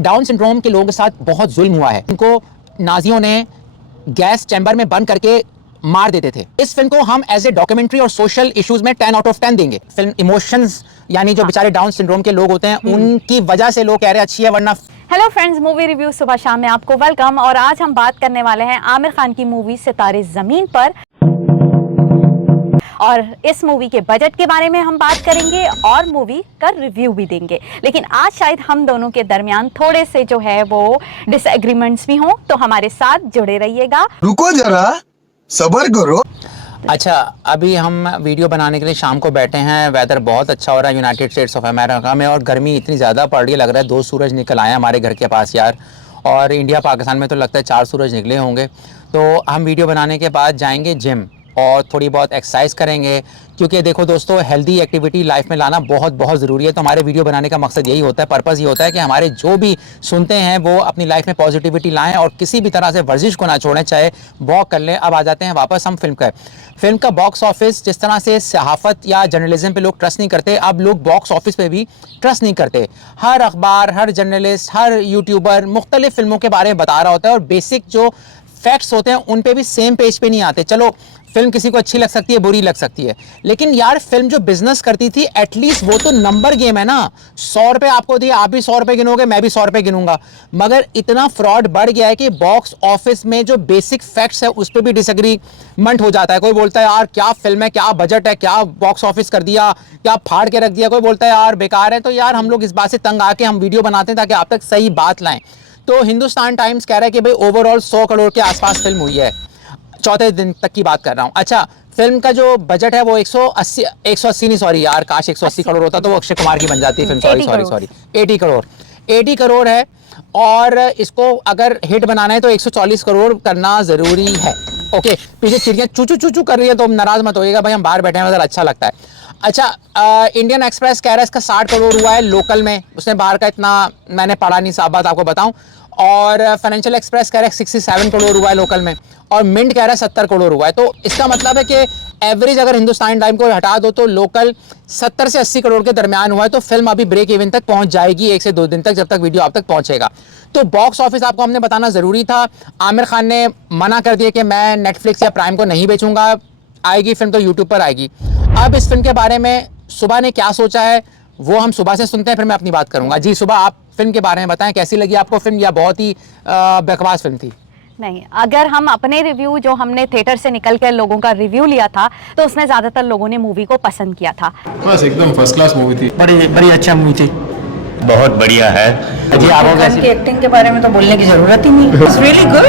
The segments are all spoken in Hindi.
डाउन सिंड्रोम के लोगों के साथ बहुत जुल्म हुआ है। इनको नाजियों ने गैस चैम्बर में बंद करके मार देते थे। इस फिल्म को हम एज ए डॉक्यूमेंट्री और सोशल इश्यूज में 10 आउट ऑफ 10 देंगे। फिल्म इमोशंस यानी जो बेचारे डाउन सिंड्रोम के लोग होते हैं उनकी वजह से लोग कह रहे हैं अच्छी है, वरना हेलो फ्रेंड्स, मूवी रिव्यू सुबह शाम में आपको वेलकम। और आज हम बात करने वाले हैं आमिर खान की मूवी सितारे ज़मीन पर, और इस मूवी के बजट के बारे में हम बात करेंगे और मूवी का रिव्यू भी देंगे। लेकिन आज शायद हम दोनों के दरमियान थोड़े से जो है वो डिसएग्रीमेंट्स भी हों, तो हमारे साथ जुड़े रहिएगा। रुको जरा, सब्र करो। अच्छा, अभी हम वीडियो बनाने के लिए शाम को बैठे हैं। वेदर बहुत अच्छा हो रहा है यूनाइटेड स्टेट्स ऑफ अमेरिका में, और गर्मी इतनी ज़्यादा पड़ रही है, लग रहा है 2 सूरज निकल आए हैं हमारे घर के पास यार। और इंडिया पाकिस्तान में तो लगता है 4 सूरज निकले होंगे। तो हम वीडियो बनाने के बाद जाएंगे जिम और थोड़ी बहुत एक्सरसाइज करेंगे, क्योंकि देखो दोस्तों, हेल्दी एक्टिविटी लाइफ में लाना बहुत बहुत ज़रूरी है। तो हमारे वीडियो बनाने का मकसद यही होता है, पर्पज़ ये होता है कि हमारे जो भी सुनते हैं वो अपनी लाइफ में पॉजिटिविटी लाएं और किसी भी तरह से वर्जिश को ना छोड़ें, चाहे वॉक कर लें। अब आ जाते हैं वापस हम फिल्म का बॉक्स ऑफिस। जिस तरह से सहाफ़त या जर्नलिज्म पे लोग ट्रस्ट नहीं करते, अब लोग बॉक्स ऑफिस पे भी ट्रस्ट नहीं करते। हर अखबार, हर जर्नलिस्ट, हर यूट्यूबर मुख्तलिफ फिल्मों के बारे में बता रहा होता है, और बेसिक जो फैक्ट्स होते हैं उन पे भी सेम पेज पे नहीं आते। चलो, फिल्म किसी को अच्छी लग सकती है, बुरी लग सकती है, लेकिन यार फिल्म जो बिजनेस करती थी एटलीस्ट वो तो नंबर गेम है ना। 100 रुपये आपको दिए, आप भी 100 रुपये गिनोगे, मैं भी 100 रुपये गिनूंगा। मगर इतना फ्रॉड बढ़ गया है कि बॉक्स ऑफिस में जो बेसिक फैक्ट्स है उस पर भी डिसएग्रीमेंट हो जाता है। कोई बोलता है यार क्या फिल्म है, क्या बजट है, क्या बॉक्स ऑफिस कर दिया, क्या फाड़ के रख दिया। कोई बोलता है यार बेकार है। तो यार हम लोग इस बात से तंग आके हम वीडियो बनाते हैं ताकि आप तक सही बात लाएं। तो हिंदुस्तान टाइम्स कह रहा है कि भाई ओवरऑल 100 करोड़ के आसपास फिल्म हुई है, चौथे दिन तक की बात कर रहा हूँ। अच्छा, फिल्म का जो बजट है वो 180 नहीं, सॉरी यार, काश 180 करोड़ होता तो वो अक्षय कुमार की बन जाती है फिल्म। सॉरी 80 करोड़ है। और इसको अगर हिट बनाना है तो 140 करोड़ करना जरूरी है। ओके, पीछे चिड़ियाँ चू चू कर रही है तो नाराज मत होइएगा भाई, हम बाहर बैठे हैं, मतलब अच्छा लगता है। अच्छा, इंडियन एक्सप्रेस कह रहा है इसका 60 करोड़ हुआ है लोकल में। उसने बाहर का इतना मैंने पढ़ा नहीं, साफ बात आपको बताऊं। और फाइनेंशियल एक्सप्रेस कह रहा है 67 करोड़ हुआ है लोकल में, और मिंट कह रहा है 70 करोड़ हुआ है। तो इसका मतलब है कि एवरेज अगर हिंदुस्तान टाइम को हटा दो तो लोकल 70 से 80 करोड़ के दरमियान हुआ है। तो फिल्म अभी ब्रेक इवन तक पहुंच जाएगी 1 से 2 दिन तक, जब तक वीडियो आप तक पहुंचेगा। तो बॉक्स ऑफिस आपको हमने बताना ज़रूरी था। आमिर खान ने मना कर दिया कि मैं नेटफ्लिक्स या प्राइम को नहीं बेचूंगा, आएगी फिल्म तो यूट्यूब पर आएगी। अब इस फिल्म के बारे में सुबह ने क्या सोचा है वो हम सुबह से सुनते हैं, फिर मैं अपनी बात करूंगा। जी सुबह, आप फिल्म के बारे में बताएं, कैसी लगी आपको फिल्म, या बहुत ही बकवास फिल्म थी? नहीं, अगर हम अपने रिव्यू जो हमने थिएटर से निकल कर लोगों का रिव्यू लिया था तो उसमें ज़्यादातर लोगों ने मूवी को पसंद किया था। बस एकदम फर्स्ट क्लास मूवी थी, बड़ी अच्छा मूवी थी, बहुत बढ़िया है। जी आमिर खान की एक्टिंग के बारे में तो बोलने की जरूरत ही नहीं। इट्स रियली गुड,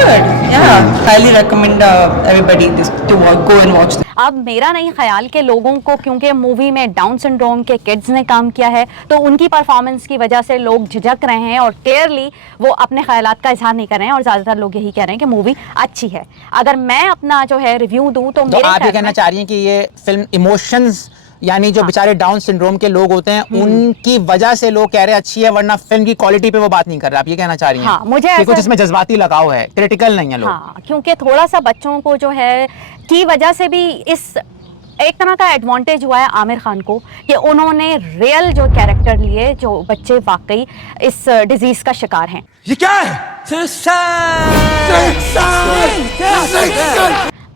या highly recommend everybody to go and watch. अब मेरा नहीं ख्याल कि लोगों को, क्योंकि मूवी में डाउन सिंड्रोम के किड्स ने काम किया है तो उनकी परफॉर्मेंस की वजह से लोग झिझक रहे हैं और क्लियरली वो अपने ख्यालात का इजहार नहीं कर रहे हैं, और ज़्यादातर लोग यही कह रहे हैं कि मूवी अच्छी है। अगर मैं अपना जो है रिव्यू दूँ तो मेरे आप ये कहना चाह रही हैं कि ये फिल्म इमोशंस यानी जो बेचारे डाउन सिंड्रोम के लोग होते हैं उनकी वजह से लोग कह रहे हैं अच्छी है, वरना फिल्म की क्वालिटी पे वो बात नहीं कर रहे। आप ये कहना चाह रही हैं? हाँ, मुझे कुछ इसमें जज्बाती लगाव है, क्रिटिकल नहीं है लोग। हाँ, क्योंकि थोड़ा सा बच्चों को जो है की वजह से भी इस एक तरह का एडवांटेज हुआ है आमिर खान को कि उन्होंने रियल जो कैरेक्टर लिए, जो बच्चे वाकई इस डिजीज का शिकार हैं। ये क्या है?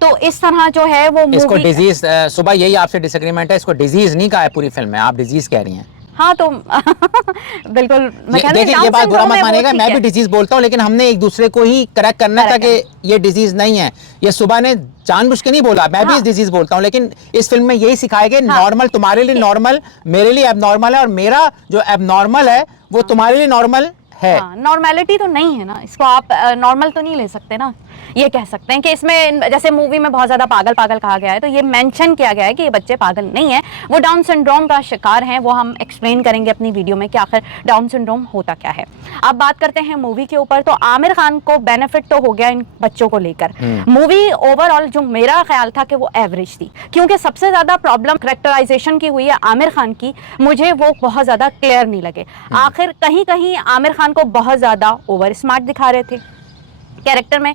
तो इस तरह जो है वो इसको मूवी, डिजीज, सुबह यही आपसे डिसएग्रीमेंट है, इसको डिजीज नहीं कहा है पूरी फिल्म में, आप डिजीज कह रही हैं। हाँ तो बिल्कुल मैं कह रही देखिए, ये बात बुरा मत मानिएगा, मैं भी डिजीज बोलता हूँ, लेकिन हमने एक दूसरे को ही करेक्ट करना था कि ये डिजीज नहीं है। ये सुबह ने जानबूझ के नहीं बोला, मैं भी डिजीज बोलता हूँ, लेकिन इस फिल्म में यही सिखाया गया, नॉर्मल तुम्हारे लिए नॉर्मल, मेरे लिए एबनॉर्मल है, और मेरा जो एबनॉर्मल है वो तुम्हारे लिए नॉर्मल है। नॉर्मैलिटी तो नहीं है ना, इसको आप नॉर्मल तो नहीं ले सकते ना। ये कह सकते हैं कि इसमें जैसे मूवी में बहुत ज़्यादा पागल पागल कहा गया है, तो ये मेंशन किया गया है कि ये बच्चे पागल नहीं है, वो डाउन सिंड्रोम का शिकार हैं। वो हम एक्सप्लेन करेंगे अपनी वीडियो में कि आखिर डाउन सिंड्रोम होता क्या है। अब बात करते हैं मूवी के ऊपर। तो आमिर खान को बेनिफिट तो हो गया इन बच्चों को लेकर। मूवी ओवरऑल जो मेरा ख्याल था कि वो एवरेज थी, क्योंकि सबसे ज़्यादा प्रॉब्लम करेक्टराइजेशन की हुई है आमिर खान की, मुझे वो बहुत ज़्यादा क्लियर नहीं लगे। आखिर कहीं कहीं आमिर खान को बहुत ज़्यादा ओवर स्मार्ट दिखा रहे थे कैरेक्टर में।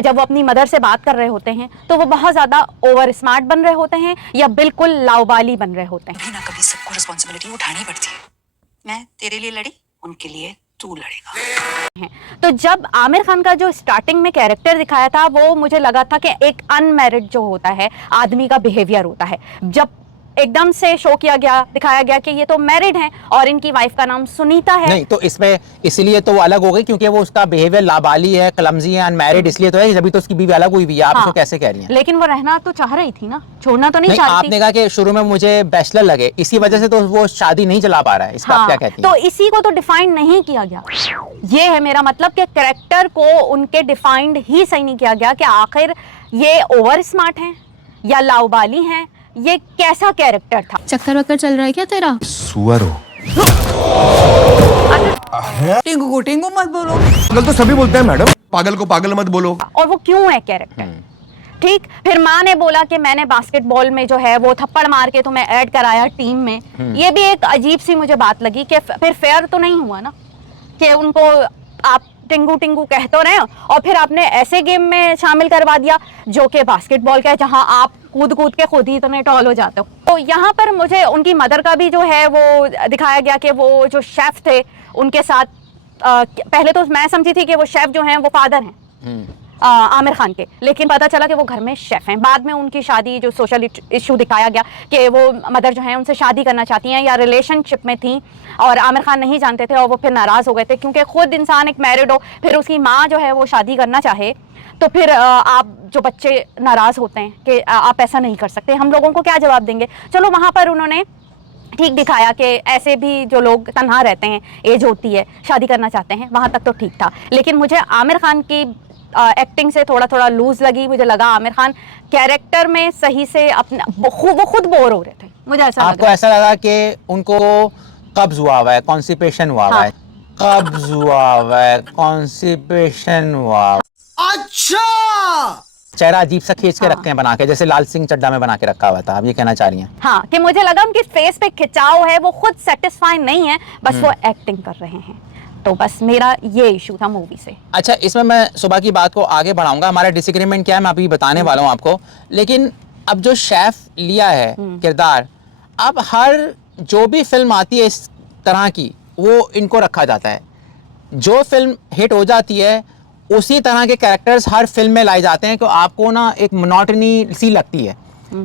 जब वो अपनी मदर से बात कर रहे होते हैं तो वो बहुत ज़्यादा ओवर स्मार्ट बन रहे होते हैं या बिल्कुल लाउबाली बन रहे होते हैं। कभी ना कभी सबको रिस्पॉन्सिबिलिटी उठानी पड़ती है। मैं तेरे लिए लड़ी, उनके लिए हैं। तो जब आमिर खान का जो स्टार्टिंग में कैरेक्टर दिखाया था वो मुझे लगा था कि एक अनमैरिड जो होता है आदमी का बिहेवियर होता है। जब एकदम से शो किया गया, दिखाया गया कि ये तो मैरिड हैं और इनकी वाइफ का नाम सुनीता है। नहीं तो इसमें इसलिए तो वो अलग हो गई क्योंकि वो उसका बिहेवियर लाबाली है, क्लमजी है, अनमैरिड, इसलिए तो है, जब तो उसकी बीवी अलग हुई हुई है। आप इसको कैसे कह रही हैं? लेकिन वो रहना तो चाह रही थी ना, छोड़ना तो नहीं नहीं, चाहती। आपने कहा कि शुरू में मुझे बैचलर लगे, इसी वजह से तो वो शादी नहीं चला पा रहा है। इसका आप क्या कहती हैं? तो इसी को तो डिफाइन नहीं किया गया। ये है मेरा मतलब कि कैरेक्टर को उनके डिफाइंड ही सही नहीं किया गया कि आखिर ये ओवर स्मार्ट हैं या लाउबाली हैं, ये कैसा कैरेक्टर था। चक्कर वक्कर चल रहा है क्या तेरा? सुअर हो। टिंगू को टिंगू मत बोलो। पागल तो सभी बोलते हैं मैडम, पागल को पागल मत बोलो। और वो क्यों है कैरेक्टर, ठीक। फिर माँ ने बोला कि मैंने बास्केटबॉल में जो है वो थप्पड़ मार के तुम्हें ऐड कराया टीम में। ये भी एक अजीब सी मुझे बात लगी कि फिर फेयर तो नहीं हुआ ना कि उनको आप टिंगू टिंगू कह तो रहे हो और फिर आपने ऐसे गेम में शामिल करवा दिया जो कि बास्केटबॉल का है, जहां आप कूद कूद के खुद ही इतने टॉल हो जाते हो। तो यहाँ पर मुझे उनकी मदर का भी जो है वो दिखाया गया कि वो जो शेफ थे उनके साथ पहले तो मैं समझी थी कि वो शेफ जो हैं वो फादर हैं आमिर खान के, लेकिन पता चला कि वो घर में शेफ हैं। बाद में उनकी शादी जो सोशल इशू दिखाया गया कि वो मदर जो हैं उनसे शादी करना चाहती हैं या रिलेशनशिप में थी और आमिर खान नहीं जानते थे और वो फिर नाराज़ हो गए थे क्योंकि खुद इंसान एक मैरिड हो, फिर उसकी माँ जो है वो शादी करना चाहे तो फिर आप जो बच्चे नाराज़ होते हैं कि आप ऐसा नहीं कर सकते, हम लोगों को क्या जवाब देंगे। चलो वहाँ पर उन्होंने ठीक दिखाया कि ऐसे भी जो लोग तन्हा रहते हैं, एज होती है, शादी करना चाहते हैं, वहाँ तक तो ठीक था। लेकिन मुझे आमिर खान की एक्टिंग से थोड़ा लूज लगी। मुझे लगा आमिर खान कैरेक्टर में सही से अपना वो खुद बोर हो रहे थे। मुझे ऐसा आपको ऐसा लगा कि उनको कब्ज हुआ हुआ है, कॉन्स्टिपेशन हुआ हुआ है? कब्ज हुआ हुआ है, कॉन्स्टिपेशन हुआ। अच्छा, चेहरा अजीब सा खींच के रखते हैं बना के, जैसे लाल सिंह चड्ढा में बना के रखा हुआ था। आप ये कहना चाह रही हैं? हाँ, कि मुझे लगा उनकी फेस पे खिंचाव है, वो खुद सेटिस्फाई नहीं है, बस वो एक्टिंग कर रहे हैं। तो बस मेरा ये इशू था मूवी से। अच्छा, इसमें मैं सुबह की बात को आगे बढ़ाऊंगा, हमारा डिसएग्रीमेंट क्या है मैं अभी बताने वाला हूँ आपको। लेकिन अब जो शेफ लिया है किरदार, अब हर जो भी फिल्म आती है इस तरह की वो इनको रखा जाता है। जो फिल्म हिट हो जाती है उसी तरह के कैरेक्टर्स हर फिल्म में लाए जाते हैं कि आपको ना एक मोनोटनी सी लगती है।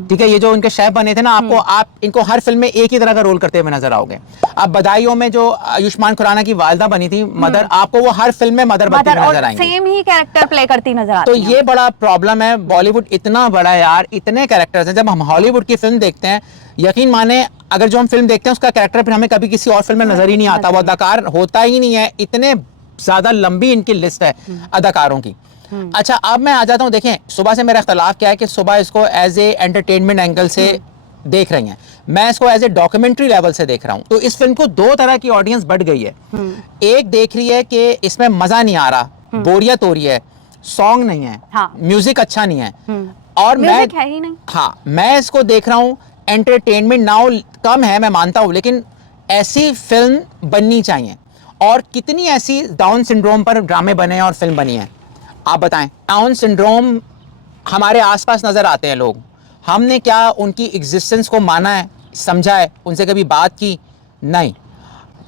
ठीक है, ये जो इनके शेफ बने थे ना, आपको आप इनको हर फिल्म में एक ही तरह का रोल करते हुए नजर आओगे। अब बधाइयों में जो आयुष्मान खुराना की वालदा बनी थी मदर, आपको वो हर फिल्म में मदर बनती हुई नजर आएंगी, सेम ही कैरेक्टर प्ले करती नजर आती तो हैं। ये बड़ा प्रॉब्लम है। बॉलीवुड इतना बड़ा है यार, इतने कैरेक्टर्स हैं। जब हम हॉलीवुड की फिल्म देखते हैं, यकीन माने अगर जो हम फिल्म देखते हैं उसका कैरेक्टर फिर हमें कभी किसी और फिल्म में नजर ही नहीं आता, वो अदाकार होता ही नहीं है। इतने ज्यादा लंबी इनकी लिस्ट है अदाकारों की। अच्छा, अब मैं आ जाता हूँ। देखें, सुबह से मेरा इख्तलाफ क्या है कि सुबह इसको एज ए एंटरटेनमेंट एंगल से देख रही हैं, मैं इसको एज ए डॉक्यूमेंट्री लेवल से देख रहा हूँ। तो इस फिल्म को दो तरह की ऑडियंस बढ़ गई है। एक देख रही है कि इसमें मजा नहीं आ रहा, बोरियत हो रही है, सॉन्ग नहीं है, हाँ। म्यूजिक अच्छा नहीं है, और मैं म्यूजिक है ही नहीं। हाँ, मैं इसको देख रहा हूँ एंटरटेनमेंट नाउ कम है, मैं मानता हूँ, लेकिन ऐसी फिल्म बननी चाहिए। और कितनी ऐसी डाउन सिंड्रोम पर ड्रामे बने हैं और फिल्म बनी है, आप बताएं। डाउन सिंड्रोम हमारे आसपास नजर आते हैं लोग, हमने क्या उनकी एग्जिस्टेंस को माना है, समझा है, उनसे कभी बात की? नहीं।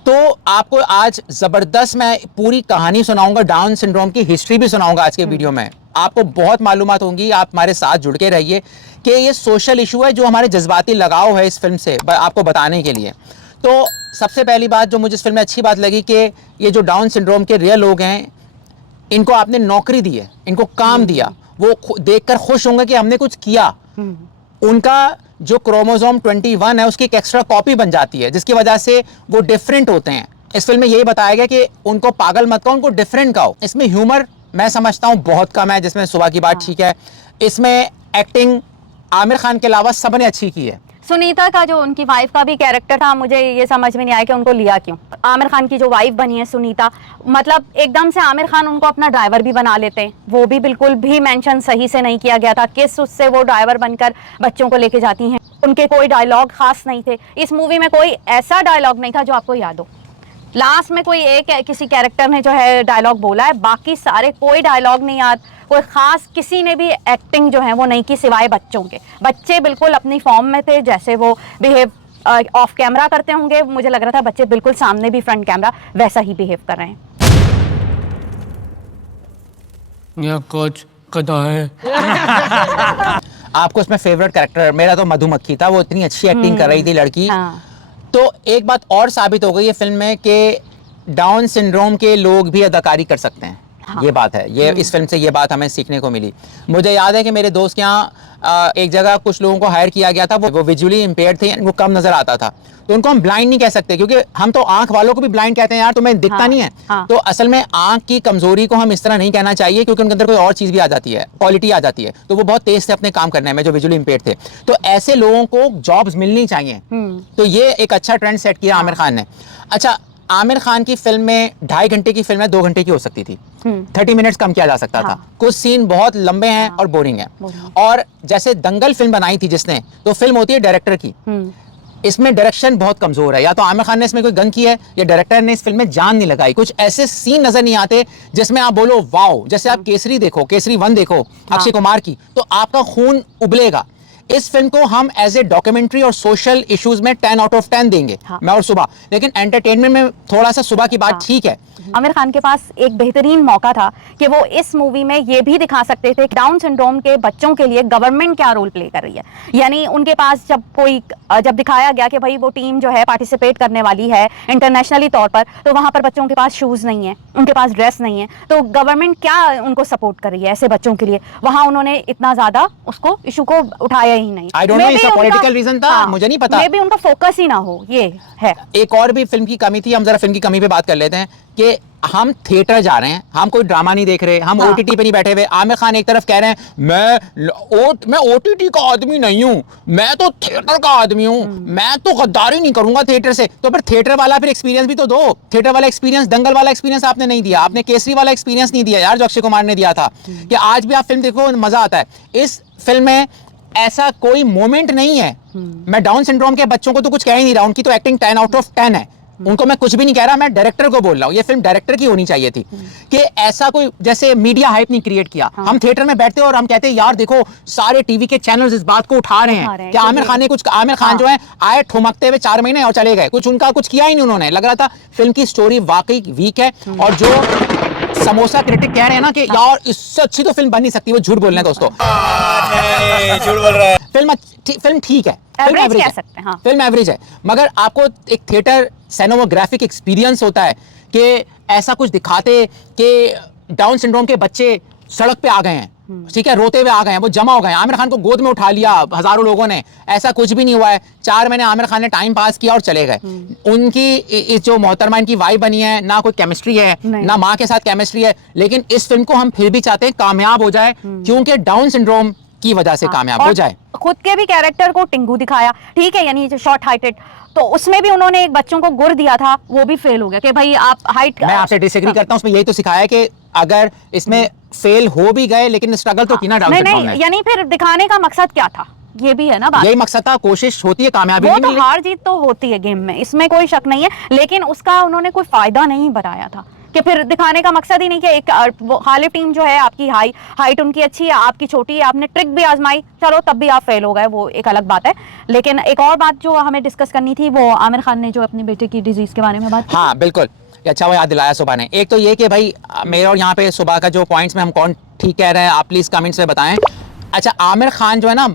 तो आपको आज ज़बरदस्त मैं पूरी कहानी सुनाऊंगा, डाउन सिंड्रोम की हिस्ट्री भी सुनाऊंगा आज के वीडियो में। आपको बहुत मालूमात होंगी, आप हमारे साथ जुड़ के रहिए कि ये सोशल इशू है जो हमारे जज्बाती लगाव है इस फिल्म से आपको बताने के लिए। तो सबसे पहली बात जो मुझे इस फिल्म में अच्छी बात लगी कि ये जो डाउन सिंड्रोम के रियल लोग हैं, इनको आपने नौकरी दी है, इनको काम दिया, वो देखकर खुश होंगे कि हमने कुछ किया। उनका जो क्रोमोसोम 21 है उसकी एक एक्स्ट्रा कॉपी बन जाती है, जिसकी वजह से वो डिफरेंट होते हैं। इस फिल्म में यही बताया गया कि उनको पागल मत कहो, उनको डिफरेंट कहो। इसमें ह्यूमर मैं समझता हूँ बहुत कम है, जिसमें सुबह की बात ठीक है। इसमें एक्टिंग आमिर खान के अलावा सबने अच्छी की है। सुनीता का जो उनकी वाइफ का भी कैरेक्टर था, मुझे ये समझ में नहीं आया कि उनको लिया क्यों। आमिर खान की जो वाइफ बनी है सुनीता, मतलब एकदम से आमिर खान उनको अपना ड्राइवर भी बना लेते हैं। वो भी बिल्कुल भी मेंशन सही से नहीं किया गया था किस उससे वो ड्राइवर बनकर बच्चों को लेके जाती हैं। उनके कोई डायलॉग खास नहीं थे इस मूवी में, कोई ऐसा डायलॉग नहीं था जो आपको याद हो। लास्ट में कोई एक किसी कैरेक्टर ने जो है डायलॉग बोला है, बाकी सारे कोई डायलॉग नहीं याद, कोई खास किसी ने भी एक्टिंग जो है वो नहीं की सिवाय बच्चों के। बच्चे बिल्कुल अपनी फॉर्म में थे, जैसे वो बिहेव ऑफ कैमरा करते होंगे, मुझे लग रहा था बच्चे बिल्कुल सामने भी फ्रंट कैमरा वैसा ही बिहेव कर रहे हैं। यह कुछ कदा है। आपको उसमें फेवरेट कैरेक्टर मेरा तो मधुमक्खी था, वो इतनी अच्छी एक्टिंग कर रही थी लड़की। हाँ। तो एक बात और साबित हो गई है फिल्म में कि डाउन सिंड्रोम के लोग भी अदाकारी कर सकते हैं। हाँ। ये बात है, ये इस फिल्म से ये बात हमें सीखने को मिली। मुझे याद है कि मेरे दोस्त के यहाँ एक जगह कुछ लोगों को हायर किया गया था, वो विजुअली इम्पेयर्ड थे, वो कम नजर आता था, तो उनको हम ब्लाइंड नहीं कह सकते, क्योंकि हम तो आंख वालों को भी ब्लाइंड कहते हैं यार, तुम्हें दिखता हाँ, नहीं है। हाँ। तो असल में आंख की कमजोरी को हम इस तरह नहीं कहना चाहिए, क्योंकि उनके अंदर कोई और चीज भी आ जाती है, क्वालिटी आ जाती है, तो वो बहुत तेज से अपने काम करने में, जो विजुअली इम्पेयर्ड थे। तो ऐसे लोगों को जॉब्स मिलनी चाहिए। तो ये एक अच्छा ट्रेंड सेट किया आमिर खान ने। अच्छा, आमिर खान की फिल्म में 2.5 घंटे की फिल्म है, 2 घंटे की हो सकती थी, 30 मिनट्स कम किया जा सकता था। कुछ सीन बहुत लंबे हैं और बोरिंग हैं। और जैसे दंगल फिल्म बनाई थी जिसने, तो फिल्म होती है डायरेक्टर की, इसमें डायरेक्शन बहुत कमजोर है। या तो आमिर खान ने इसमें कोई गन की है, या डायरेक्टर ने इस फिल्म में जान नहीं लगाई। कुछ ऐसे सीन नजर नहीं आते जिसमें आप बोलो वाओ। जैसे आप केसरी देखो, केसरी 1 देखो अक्षय कुमार की, तो आपका खून उबलेगा। इस फिल्म को हम एज ए डॉक्यूमेंट्री और सोशल इश्यूज में 10 आउट ऑफ 10 देंगे, मैं और सुबह। लेकिन एंटरटेनमेंट में थोड़ा सा सुबह की बात ठीक है। आमिर खान के पास एक बेहतरीन मौका था कि वो इस मूवी में ये भी दिखा सकते थे कि डाउन सिंड्रोम के बच्चों के लिए गवर्नमेंट क्या रोल प्ले कर रही है। यानी उनके पास जब दिखाया गया कि भाई वो टीम जो है पार्टिसिपेट करने वाली है इंटरनेशनली तौर पर, तो वहाँ पर बच्चों के पास शूज़ नहीं है, उनके पास ड्रेस नहीं है, तो गवर्नमेंट क्या उनको सपोर्ट कर रही है ऐसे बच्चों के लिए। वहाँ उन्होंने इतना ज़्यादा उसको इशू को उठाया ही नहीं। I don't know, इसका पॉलिटिकल रीजन था, मुझे नहीं पता। मे भी उनका फोकस ही ना हो, ये है। एक और भी फिल्म की कमी थी, हम जरा फिल्म की कमी पे बात कर लेते हैं कि हम थिएटर जा रहे हैं, हम कोई ड्रामा नहीं देख रहे, हम ओटीटी पे नहीं बैठे हुए। आमिर खान एक तरफ कह रहे हैं मैं ओटीटी का आदमी नहीं हूं, मैं तो थिएटर का आदमी हूं, मैं तो गद्दारी नहीं करूंगा थिएटर से। तो फिर थिएटर वाला फिर एक्सपीरियंस भी तो दो। थिएटर वाला एक्सपीरियंस, दंगल वाला एक्सपीरियंस आपने नहीं दिया, आपने केसरी वाला एक्सपीरियंस नहीं दिया यार, जो अक्षय कुमार ने दिया था। कि आज भी आप फिल्म देखो मजा आता है। इस फिल्म में ऐसा कोई मोमेंट नहीं है। मैं डाउन सिंड्रोम के बच्चों को तो कुछ कह ही नहीं रहा, उनकी तो एक्टिंग 10 आउट ऑफ 10 है, उनको मैं कुछ भी नहीं कह रहा, मैं डायरेक्टर को बोल रहा हूँ। ये फिल्म डायरेक्टर की होनी चाहिए थी कि ऐसा कोई जैसे मीडिया हाइप नहीं क्रिएट किया। हम थिएटर में बैठते और हम कहते हैं यार देखो सारे टीवी के चैनल्स इस बात को उठा रहे हैं कि आमिर खान जो है आए ठुमकते हुए 4 महीने और चले गए, उनका कुछ किया ही नहीं उन्होंने। लग रहा था फिल्म की स्टोरी वाकई वीक है। और जो समोसा क्रिटिक कह रहे हैं ना कि यार इससे अच्छी तो फिल्म बन नहीं सकती, वो झूठ बोल रहे हैं दोस्तों। झूठ बोल रहा है। फिल्म ठीक है, फिल्म एवरेज है, फिल्म एवरेज है, मगर आपको एक थिएटर सिनेमोग्राफिक एक्सपीरियंस होता है कि ऐसा कुछ दिखाते कि डाउन सिंड्रोम के बच्चे सड़क पे आ गए हैं, ठीक है, रोते हुए आ गए हैं, वो जमा हो गए हैं, आमिर खान को गोद में उठा लिया हजारों लोगों ने, ऐसा कुछ भी नहीं हुआ है। 4 महीने आमिर खान ने टाइम पास किया और चले गए। उनकी इस जो मोहतरमा इनकी वाइफ बनी है, ना कोई केमिस्ट्री है, ना माँ के साथ केमिस्ट्री है, लेकिन इस फिल्म को हम फिर भी चाहते हैं कामयाब हो जाए, क्योंकि डाउन सिंड्रोम की वजह से कामयाब हो जाए। खुद के भी कैरेक्टर को टिंगू दिखाया, ठीक है, यानी जो शॉर्ट हाइटेड, तो उसमें भी उन्होंने एक बच्चों को गुर दिया था, वो भी फेल हो गया कि भाई आप हाइट। मैं आपसे डिसएग्री करता हूं, उसमें यही तो सिखाया कि अगर इसमें फेल हो भी गए लेकिन स्ट्रगल तो की ना डाउन सिंड्रोम ने। यानी फिर दिखाने का मकसद क्या था, ये भी है ना बात। यही मकसद था, कोशिश होती है, कामयाबी वो नहीं तो मिली। हार जीत तो होती है गेम में, इसमें कोई शक नहीं है, लेकिन उसका उन्होंने कोई फायदा नहीं बताया था कि फिर दिखाने का मकसद ही नहीं कि एक गालिब टीम जो है आपकी हाइट उनकी अच्छी है, आपकी छोटी है, आपने ट्रिक भी आजमाई, चलो तब भी आप फेल हो गए, वो एक अलग बात है। लेकिन एक और बात जो हमें डिस्कस करनी थी, वो आमिर खान ने जो अपने बेटे की डिजीज के बारे में बात की। हाँ बिल्कुल, अच्छा वो याद दिलाया सुबह ने। एक तो ये कि भाई मेरे और यहाँ पे सुबह का जो पॉइंट्स में हम कौन ठीक कह रहे हैं, आप प्लीज कमेंट्स में बताएं। अच्छा, आमिर खान जो है ना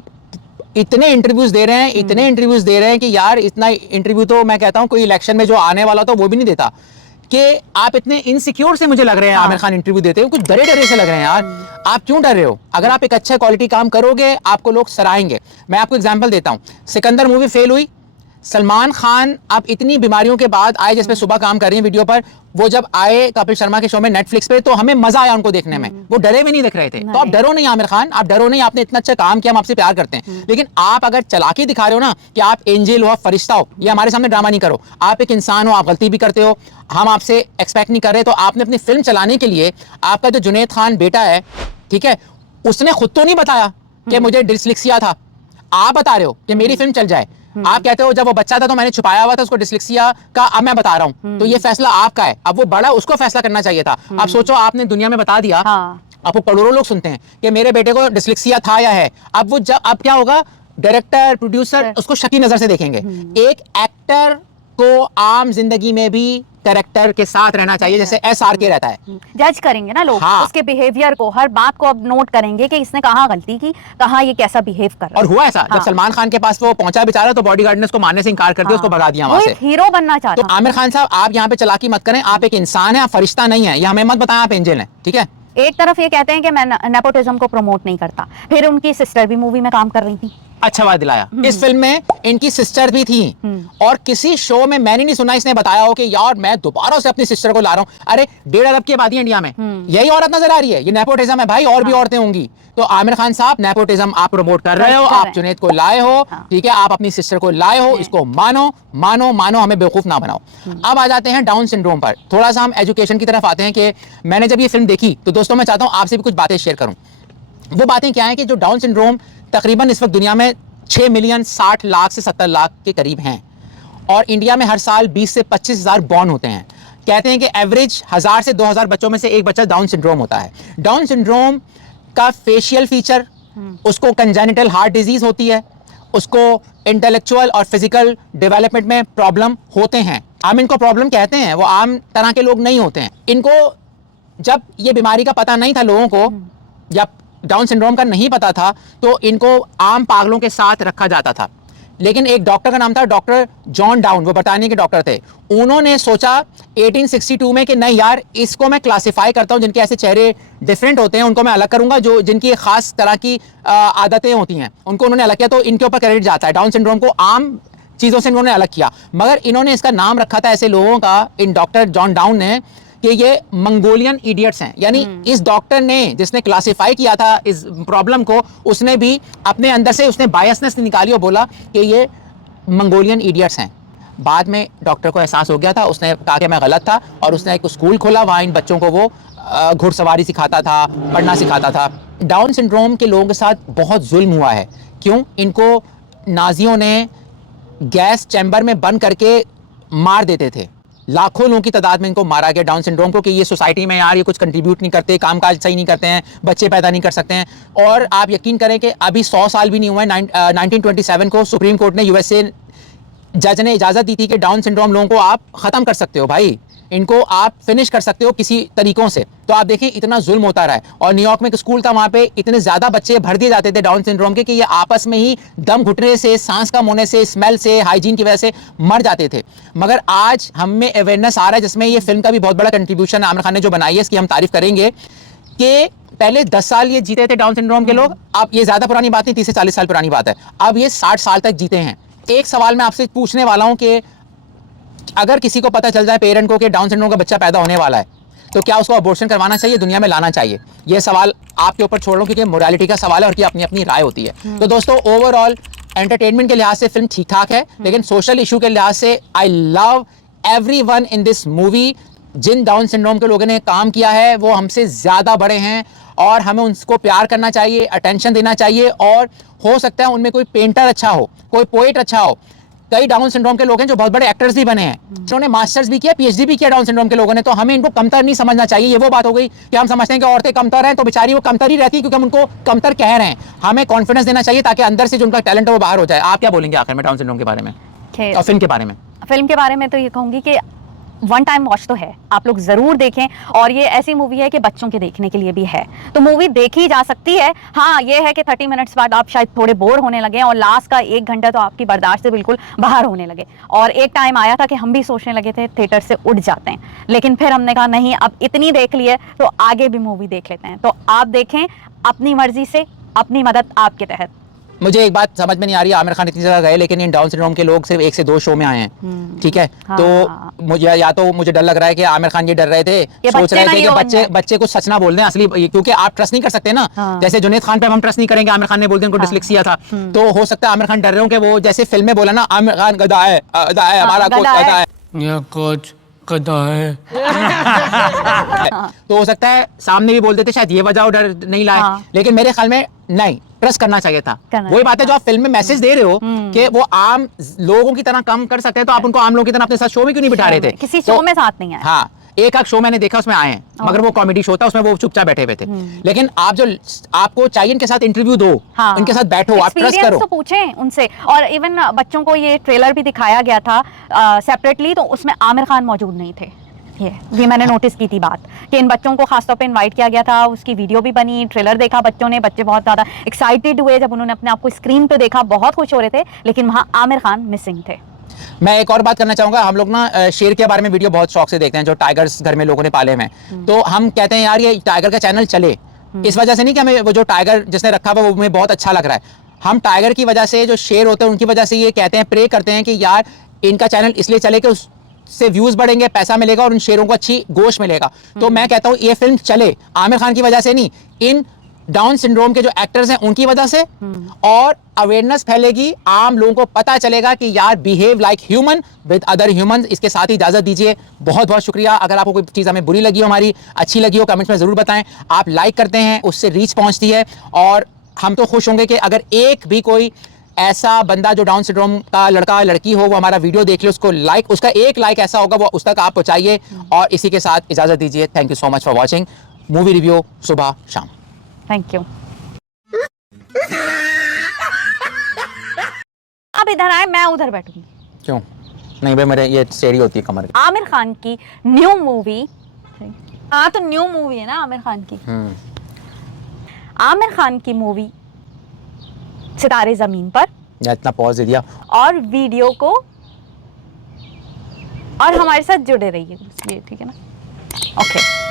इतने इंटरव्यूज दे रहे हैं कि यार इतना इंटरव्यू तो मैं कहता हूँ कोई इलेक्शन में जो आने वाला था वो भी नहीं देता। कि आप इतने इनसिक्योर से मुझे लग रहे हैं आमिर खान इंटरव्यू देते हैं, कुछ डरे डरे से लग रहे हैं यार। आप क्यों डर रहे हो? अगर आप एक अच्छा क्वालिटी काम करोगे आपको लोग सराहेंगे। मैं आपको एग्जांपल देता हूं, सिकंदर मूवी फेल हुई, सलमान खान अब इतनी बीमारियों के बाद आए, जिस पे सुबह काम कर रही है वीडियो पर, वो जब आए कपिल शर्मा के शो में नेटफ्लिक्स पे, तो हमें मजा आया उनको देखने में, वो डरे भी नहीं दिख रहे थे। तो आप डरो नहीं आमिर खान, आप डरो नहीं, आपने इतना अच्छा काम किया, हम आपसे प्यार करते हैं। लेकिन आप अगर चालाकी दिखा रहे हो ना कि आप एंजल हो, आप फरिश्ता हो, ये हमारे सामने ड्रामा नहीं करो। आप एक इंसान हो, आप गलती भी करते हो, हम आपसे एक्सपेक्ट नहीं कर रहे। तो आपने अपनी फिल्म चलाने के लिए, आपका जो जुनैद खान बेटा है, ठीक है, उसने खुद तो नहीं बताया कि मुझे डिस्लेक्सिया था, आप बता रहे हो कि मेरी फिल्म चल जाए। आप कहते हो जब वो बच्चा था तो मैंने छुपाया हुआ था उसको डिस्लेक्सिया का, अब मैं बता रहा हूं, तो ये फैसला आपका है। अब वो बड़ा, उसको फैसला करना चाहिए था। अब सोचो आपने दुनिया में बता दिया, आपको करोड़ों लोग सुनते हैं कि मेरे बेटे को डिस्लेक्सिया था या है। अब वो अब क्या होगा, डायरेक्टर प्रोड्यूसर उसको शकी नजर से देखेंगे। एक एक्टर को आम जिंदगी में भी कैरेक्टर के साथ रहना चाहिए, जैसे SRK रहता है। जज करेंगे ना लोग हाँ। उसके बिहेवियर को, हर बात को अब नोट करेंगे कि इसने कहाँ गलती की, कहाँ ये कैसा बिहेव कर रहा और है। हुआ ऐसा, हाँ। जब सलमान खान के पास वो पहुंचा बेचारा, तो बॉडीगार्ड ने उसको मारने से इनकार कर दिया, उसको भगा दिया वो वहां एक से। हीरो बनना चाहता तो आमिर खान साहब, आप यहाँ पे चालाकी मत करें, आप एक इंसान हैं, आप फरिश्ता नहीं है, ये हमें मत बताएं आप एंजल हैं, ठीक है। एक तरफ ये कहते हैं कि मैं नेपोटिज्म को प्रमोट नहीं करता, फिर उनकी सिस्टर भी मूवी में काम कर रही थी। अच्छा बात दिलाया, इस फिल्म में इनकी सिस्टर भी थी, और किसी शो में मैंने नहीं सुना इसने बताया हो कि यार मैं दोबारा से अपनी सिस्टर को ला रहा हूं। अरे 1.5 अरब की आबादी है इंडिया में, यही औरत नजर आ रही है, ये नेपोटिज्म है भाई, और भी औरतें होंगी। तो आमिर खान साहब, नेपोटिज्म आप प्रमोट कर रहे हो, आप जुनैद को लाए हो, ठीक है, आप अपनी सिस्टर को लाए हो, इसको मानो मानो मानो, हमें बेवकूफ ना बनाओ। अब आ जाते हैं डाउन सिंड्रोम पर, थोड़ा सा हम एजुकेशन की तरफ आते हैं कि मैंने जब ये फिल्म देखी तो दोस्तों मैं चाहता हूं आपसे भी कुछ बातें शेयर करूं। वो बातें क्या है कि जो डाउन सिंड्रोम तकरीबन इस वक्त दुनिया में 6 मिलियन 60 लाख से 70 लाख के करीब हैं, और इंडिया में हर साल 20 से 25 हज़ार बॉर्न होते हैं। कहते हैं कि एवरेज 1000 से 2000 बच्चों में से एक बच्चा डाउन सिंड्रोम होता है। डाउन सिंड्रोम का फेशियल फीचर, उसको कंजेनिटल हार्ट डिजीज होती है, उसको इंटेलेक्चुअल और फिजिकल डेवलपमेंट में प्रॉब्लम होते हैं। हम इनको प्रॉब्लम कहते हैं, वो आम तरह के लोग नहीं होते हैं। इनको जब ये बीमारी का पता नहीं था लोगों को, या डाउन सिंड्रोम का नहीं पता था, तो इनको आम पागलों के साथ रखा जाता था। लेकिन एक डॉक्टर का नाम था डॉक्टर जॉन डाउन, वो बरतानिया के डॉक्टर थे। उन्होंने सोचा 1862 में कि नहीं यार, इसको मैं क्लासिफाई करता हूं, जिनके ऐसे चेहरे डिफरेंट होते हैं उनको मैं अलग करूंगा, जो जिनकी खास तरह की आदतें होती हैं उनको उन्होंने अलग किया, तो इनके ऊपर क्रेडिट जाता है। डाउन सिंड्रोम को आम चीज़ों से इन्होंने अलग किया, मगर इन्होंने इसका नाम रखा था ऐसे लोगों का, इन डॉक्टर जॉन डाउन ने, कि ये मंगोलियन इडियट्स हैं। यानी इस डॉक्टर ने, जिसने क्लासिफाई किया था इस प्रॉब्लम को, उसने भी अपने अंदर से उसने बायसनेस निकाली और बोला कि ये मंगोलियन इडियट्स हैं। बाद में डॉक्टर को एहसास हो गया था, उसने कहा कि मैं गलत था, और उसने एक स्कूल खोला, वहाँ इन बच्चों को वो घुड़सवारी सिखाता था, पढ़ना सिखाता था। डाउन सिंड्रोम के लोगों के साथ बहुत जुल्म हुआ है। क्यों? इनको नाजियों ने गैस चैम्बर में बंद करके मार देते थे। लाखों लोगों की तादाद में इनको मारा गया डाउन सिंड्रोम को, कि ये सोसाइटी में यार ये कुछ कंट्रीब्यूट नहीं करते, कामकाज सही नहीं करते हैं, बच्चे पैदा नहीं कर सकते हैं। और आप यकीन करें कि अभी 100 साल भी नहीं हुआ है, 1927 को सुप्रीम कोर्ट ने USA जज ने इजाज़त दी थी कि डाउन सिंड्रोम लोगों को आप ख़त्म कर सकते हो भाई, इनको आप फिनिश कर सकते हो किसी तरीक़ों से। तो आप देखें इतना जुल्म होता रहा है। और न्यूयॉर्क में एक स्कूल था, वहाँ पे इतने ज़्यादा बच्चे भर दिए जाते थे डाउन सिंड्रोम के कि ये आपस में ही दम घुटने से, सांस कम होने से, स्मेल से, हाइजीन की वजह से मर जाते थे। मगर आज हम में अवेयरनेस आ रहा है, जिसमें ये फिल्म का भी बहुत बड़ा कंट्रीब्यूशन है आमिर खान ने जो बनाई है, इसकी हम तारीफ़ करेंगे, कि पहले 10 साल ये जीते थे डाउन सिंड्रोम के लोग। अब ये ज़्यादा पुरानी बात नहीं, 30 से 40 साल पुरानी बात है, अब ये 60 साल तक जीते हैं। एक सवाल मैं आपसे पूछने वाला हूँ कि अगर किसी को पता चल जाए पेरेंट को कि डाउन सिंड्रोम का बच्चा पैदा होने वाला है, तो क्या उसको अबॉर्शन करवाना चाहिए, दुनिया में लाना चाहिए? ये सवाल आपके ऊपर छोड़ रहा हूँ, क्योंकि मोरालिटी का सवाल है और की अपनी अपनी राय होती है। तो दोस्तों, ओवरऑल एंटरटेनमेंट के लिहाज से फिल्म ठीक ठाक है, लेकिन सोशल इशू के लिहाज से I love everyone in this movie. जिन डाउन सिंड्रोम के लोगों ने काम किया है वो हमसे ज़्यादा बड़े हैं, और हमें उनको प्यार करना चाहिए, अटेंशन देना चाहिए। और हो सकता है उनमें कोई पेंटर अच्छा हो, कोई पोएट अच्छा हो। कई डाउन सिंड्रोम के लोग हैं जो बहुत बड़े एक्टर्स भी बने हैं, उन्होंने मास्टर्स भी किया, PhD भी किया डाउन सिंड्रोम के लोगों ने। तो हमें इनको कमतर नहीं समझना चाहिए। ये वो बात हो गई कि हम समझते हैं कि औरतें कमतर हैं, तो बेचारी वो कमतर ही रहती है, क्योंकि हम उनको कमतर कह रहे हैं। हमें कॉन्फिडेंस देना चाहिए ताकि अंदर से जो उनका टैलेंट है वो बाहर हो जाए। आप क्या बोलेंगे आखिर में डाउन सिंड्रोम के बारे में और फिल्म के बारे में? फिल्म के बारे में तो ये कहूँगी कि वन टाइम वॉच तो है, आप लोग ज़रूर देखें। और ये ऐसी मूवी है कि बच्चों के देखने के लिए भी है, तो मूवी देखी जा सकती है। हाँ, ये है कि 30 मिनट्स बाद आप शायद थोड़े बोर होने लगे, और लास्ट का 1 घंटा तो आपकी बर्दाश्त से बिल्कुल बाहर होने लगे। और एक टाइम आया था कि हम भी सोचने लगे थे थिएटर से उठ जाते हैं, लेकिन फिर हमने कहा नहीं, अब इतनी देख ली है तो आगे भी मूवी देख लेते हैं। तो आप देखें अपनी मर्जी से, अपनी मदद आपके तहत। मुझे एक बात समझ में नहीं आ रही, आमिर खान इतनी जगह गए लेकिन इन डाउन सिंड्रोम के लोग सिर्फ 1 से 2 शो में आए हैं, ठीक है। हाँ। तो मुझे या तो मुझे डर लग रहा है कि आमिर खान ये डर रहे थे, सोच रहे थे कि बच्चे कुछ सच ना बोल दें असली, क्योंकि आप ट्रस्ट नहीं कर सकते ना। हाँ। जैसे जुनैद खान पे हम ट्रस्ट नहीं करेंगे, आमिर खान ने बोल दिया उनको डिस्लेक्सिया था, तो हो सकता है आमिर खान डर रहे हो कि वो जैसे फिल्म में बोला ना, आमिर खान गधा है, हमारा कोच गधा है, यह कोच गधा है। तो हो सकता है सामने भी बोल देते, शायद ये वजह डर नहीं लाए। हाँ। लेकिन मेरे ख्याल में नहीं, ट्रस्ट करना चाहिए था। वही बात है जो आप फिल्म में मैसेज दे रहे हो कि वो आम लोगों की तरह काम कर सकते हैं, तो आप उनको आम लोगों की तरह अपने साथ शो में क्यों नहीं बिठा रहे थे? किसी शो में साथ नहीं आए। हाँ, एक आध शो मैंने देखा उसमें आए हैं, मगर वो कॉमेडी शो था, उसमें वो चुपचाप बैठे हुए थे। लेकिन आप जो आपको चाहिए इनके साथ इंटरव्यू दो, हाँ। इनके साथ बैठो, आप ट्रस्ट Experience करो। तो पूछें उनसे। और इवन बच्चों को ये ट्रेलर भी दिखाया गया था सेपरेटली, तो उसमें आमिर खान मौजूद नहीं थे। ये भी मैंने नोटिस की थी बात, कि इन बच्चों को खासतौर पे इनवाइट किया गया था, उसकी वीडियो भी बनी, ट्रेलर देखा बच्चों ने, बच्चे बहुत ज़्यादा एक्साइटेड हुए जब उन्होंने अपने आप को स्क्रीन पे देखा, बहुत खुश हो रहे थे, लेकिन वहाँ आमिर खान मिसिंग थे। मैं एक और बात करना चाहूंगा, हम लोग ना शेर के बारे में वीडियो बहुत शौक से देखते हैं, जो टाइगर्स घर में लोगों ने पाले हुए हैं। तो हम कहते हैं यार ये टाइगर का चैनल चले, इस वजह से नहीं कि हमें वो जो टाइगर जिसने रखा हुआ वो हमें बहुत अच्छा लग रहा है, हम टाइगर की वजह से, जो शेर होते हैं उनकी वजह से ये कहते हैं, प्रे करते हैं कि यार इनका चैनल इसलिए चले कि उससे व्यूज बढ़ेंगे, पैसा मिलेगा और उन शेरों को अच्छी गोश्त मिलेगा। तो मैं कहता हूँ ये फिल्म चले आमिर खान की वजह से नहीं, इन डाउन सिंड्रोम के जो एक्टर्स हैं उनकी वजह से, और अवेयरनेस फैलेगी, आम लोगों को पता चलेगा कि यार behave like human with other human. इसके साथ ही इजाजत दीजिए, बहुत बहुत शुक्रिया। अगर आपको कोई चीज़ हमें बुरी लगी हो, हमारी अच्छी लगी हो, कमेंट्स में ज़रूर बताएं। आप लाइक करते हैं, उससे रीच पहुंचती है, और हम तो खुश होंगे कि अगर एक भी कोई ऐसा बंदा जो डाउन सिंड्रोम का लड़का लड़की हो वो हमारा वीडियो देख ले, उसको लाइक, उसका एक लाइक ऐसा होगा वो उस तक आप पहुंचाइए। और इसी के साथ इजाज़त दीजिए। Thank you so much for watching movie review सुबह शाम। Thank you. आप इधर आए, मैं उधर बैठूंगी। क्यों नहीं भाई, मेरे ये सेड़ी होती है कमर। आमिर खान की न्यू मूवी, हाँ तो न्यू मूवी है ना आमिर खान की। आमिर खान की मूवी सितारे जमीन पर, या इतना पॉज दे दिया, और वीडियो को, और हमारे साथ जुड़े रहिए, ठीक है ना? ओके।